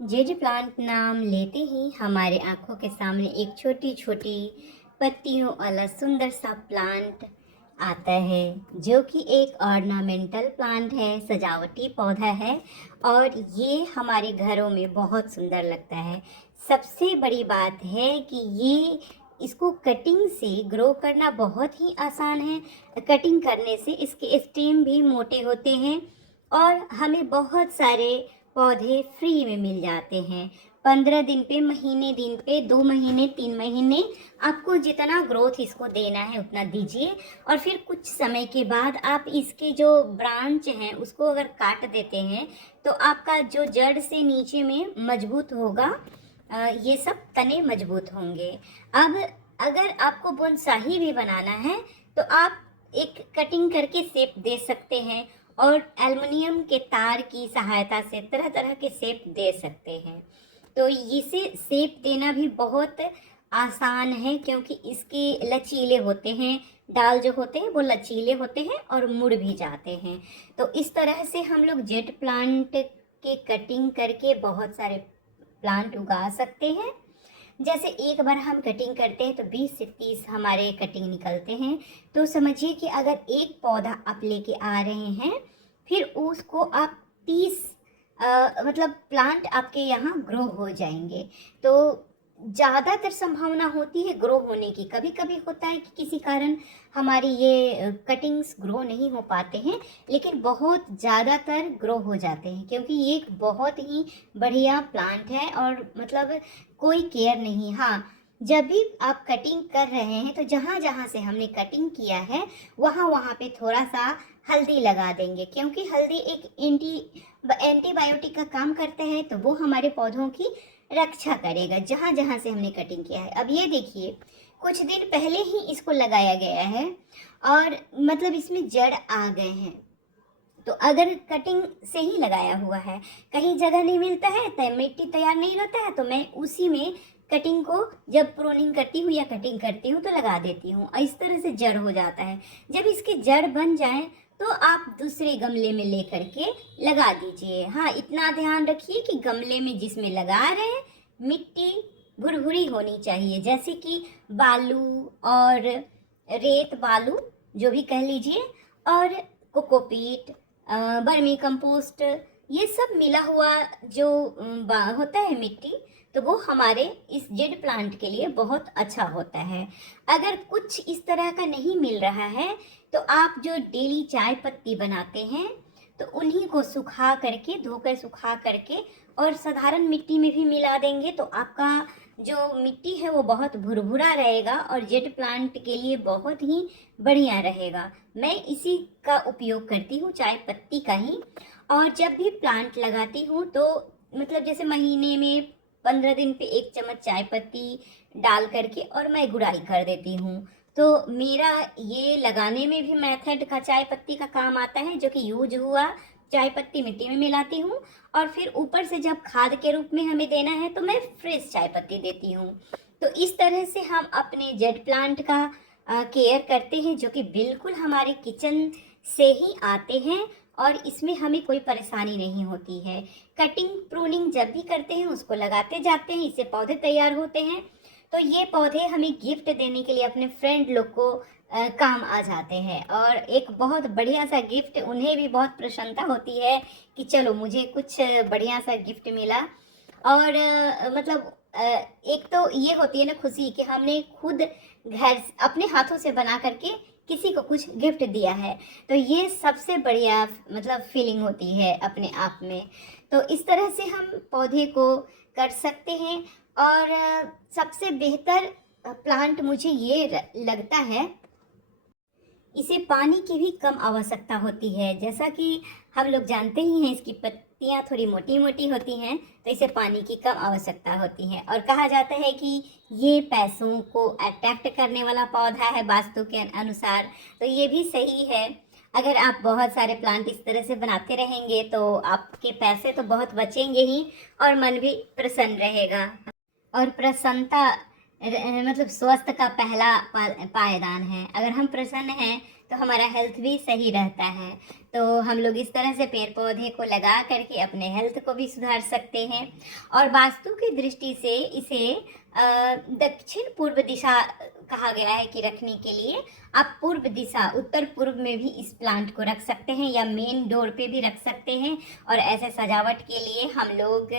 Jade plant नाम लेते ही हमारे आंखों के सामने एक छोटी छोटी पत्तियों वाला सुंदर सा प्लांट आता है, जो कि एक ऑर्नामेंटल प्लांट है, सजावटी पौधा है। और ये हमारे घरों में बहुत सुंदर लगता है। सबसे बड़ी बात है कि ये इसको कटिंग से ग्रो करना बहुत ही आसान है। कटिंग करने से इसके स्टेम भी मोटे होते हैं और हमें बहुत सारे पौधे फ्री में मिल जाते हैं। 15 दिन पे, महीने दिन पे, 2 महीने, 3 महीने, आपको जितना ग्रोथ इसको देना है उतना दीजिए। और फिर कुछ समय के बाद आप इसके जो ब्रांच हैं उसको अगर काट देते हैं तो आपका जो जड़ से नीचे में मजबूत होगा, ये सब तने मजबूत होंगे। अब अगर आपको बोनसाई भी बनाना है तो आप एक कटिंग करके शेप दे सकते हैं और एल्युमिनियम के तार की सहायता से तरह तरह के शेप दे सकते हैं। तो इसे शेप देना भी बहुत आसान है, क्योंकि इसके लचीले होते हैं, डाल जो होते हैं वो लचीले होते हैं और मुड़ भी जाते हैं। तो इस तरह से हम लोग जेट प्लांट के कटिंग करके बहुत सारे प्लांट उगा सकते हैं। जैसे एक बार हम कटिंग करते हैं तो 20 से 30 हमारे कटिंग निकलते हैं। तो समझिए कि अगर एक पौधा आप लेके आ रहे हैं, फिर उसको आप 30 मतलब प्लांट आपके यहाँ ग्रो हो जाएंगे। तो ज़्यादातर संभावना होती है ग्रो होने की। कभी कभी होता है कि किसी कारण हमारी ये कटिंग्स ग्रो नहीं हो पाते हैं, लेकिन बहुत ज़्यादातर ग्रो हो जाते हैं, क्योंकि ये एक बहुत ही बढ़िया प्लांट है और मतलब कोई केयर नहीं। हाँ, जब भी आप कटिंग कर रहे हैं तो जहाँ जहाँ से हमने कटिंग किया है वहाँ वहाँ पे थोड़ा सा हल्दी लगा देंगे, क्योंकि हल्दी एक एंटीबायोटिक का काम करता है। तो वो हमारे पौधों की रक्षा करेगा जहाँ जहाँ से हमने कटिंग किया है। अब ये देखिए, कुछ दिन पहले ही इसको लगाया गया है और मतलब इसमें जड़ आ गए हैं। तो अगर कटिंग से ही लगाया हुआ है, कहीं जगह नहीं मिलता है, तो मिट्टी तैयार नहीं रहता है, तो मैं उसी में कटिंग को जब प्रूनिंग करती हूँ या कटिंग करती हूँ तो लगा देती हूँ, और इस तरह से जड़ हो जाता है। जब इसके जड़ बन जाए तो आप दूसरे गमले में ले करके लगा दीजिए। हाँ, इतना ध्यान रखिए कि गमले में जिसमें लगा रहे हैं मिट्टी भुरभुरी होनी चाहिए, जैसे कि बालू और रेत बालू जो भी कह लीजिए, और कोकोपीट, बर्मी कंपोस्ट, ये सब मिला हुआ जो होता है मिट्टी, तो वो हमारे इस जेड प्लांट के लिए बहुत अच्छा होता है। अगर कुछ इस तरह का नहीं मिल रहा है तो आप जो डेली चाय पत्ती बनाते हैं तो उन्हीं को सुखा करके, धोकर सुखा करके और साधारण मिट्टी में भी मिला देंगे तो आपका जो मिट्टी है वो बहुत भुरभुरा रहेगा और जेड प्लांट के लिए बहुत ही बढ़िया रहेगा। मैं इसी का उपयोग करती हूँ, चाय पत्ती का ही। और जब भी प्लांट लगाती हूँ तो मतलब जैसे महीने में 15 दिन पे 1 चम्मच चाय पत्ती डाल करके और मैं गुड़ाई कर देती हूँ। तो मेरा ये लगाने में भी मेथड का चाय पत्ती का काम आता है, जो कि यूज हुआ। चाय पत्ती मिट्टी में मिलाती हूँ और फिर ऊपर से जब खाद के रूप में हमें देना है तो मैं फ्रेश चाय पत्ती देती हूँ। तो इस तरह से हम अपने जेड प्लांट का केयर करते हैं, जो कि बिल्कुल हमारे किचन से ही आते हैं और इसमें हमें कोई परेशानी नहीं होती है। कटिंग प्रूनिंग जब भी करते हैं उसको लगाते जाते हैं, इससे पौधे तैयार होते हैं। तो ये पौधे हमें गिफ्ट देने के लिए अपने फ्रेंड लोग को काम आ जाते हैं, और एक बहुत बढ़िया सा गिफ्ट, उन्हें भी बहुत प्रसन्नता होती है कि चलो मुझे कुछ बढ़िया सा गिफ्ट मिला। और मतलब एक तो ये होती है ना खुशी कि हमने खुद घर अपने हाथों से बना करके किसी को कुछ गिफ्ट दिया है। तो ये सबसे बढ़िया मतलब फीलिंग होती है अपने आप में। तो इस तरह से हम पौधे को कर सकते हैं। और सबसे बेहतर प्लांट मुझे ये लगता है, इसे पानी की भी कम आवश्यकता होती है। जैसा कि हम लोग जानते ही हैं, इसकी पत्तियां थोड़ी मोटी मोटी होती हैं, तो इसे पानी की कम आवश्यकता होती है। और कहा जाता है कि ये पैसों को अट्रैक्ट करने वाला पौधा है वास्तु के अनुसार। तो ये भी सही है। अगर आप बहुत सारे प्लांट इस तरह से बनाते रहेंगे तो आपके पैसे तो बहुत बचेंगे ही और मन भी प्रसन्न रहेगा। और प्रसन्नता मतलब स्वस्थ का पहला पायदान है। अगर हम प्रसन्न हैं तो हमारा हेल्थ भी सही रहता है। तो हम लोग इस तरह से पेड़ पौधे को लगा करके अपने हेल्थ को भी सुधार सकते हैं। और वास्तु की दृष्टि से इसे दक्षिण पूर्व दिशा कहा गया है कि रखने के लिए आप पूर्व दिशा उत्तर पूर्व में भी इस प्लांट को रख सकते हैं या मेन डोर पे भी रख सकते हैं। और ऐसे सजावट के लिए हम लोग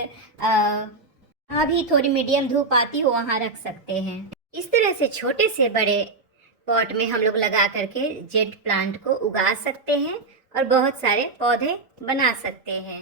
अभी थोड़ी मीडियम धूप आती हो वहाँ रख सकते हैं। इस तरह से छोटे से बड़े पॉट में हम लोग लगा करके जेड प्लांट को उगा सकते हैं और बहुत सारे पौधे बना सकते हैं।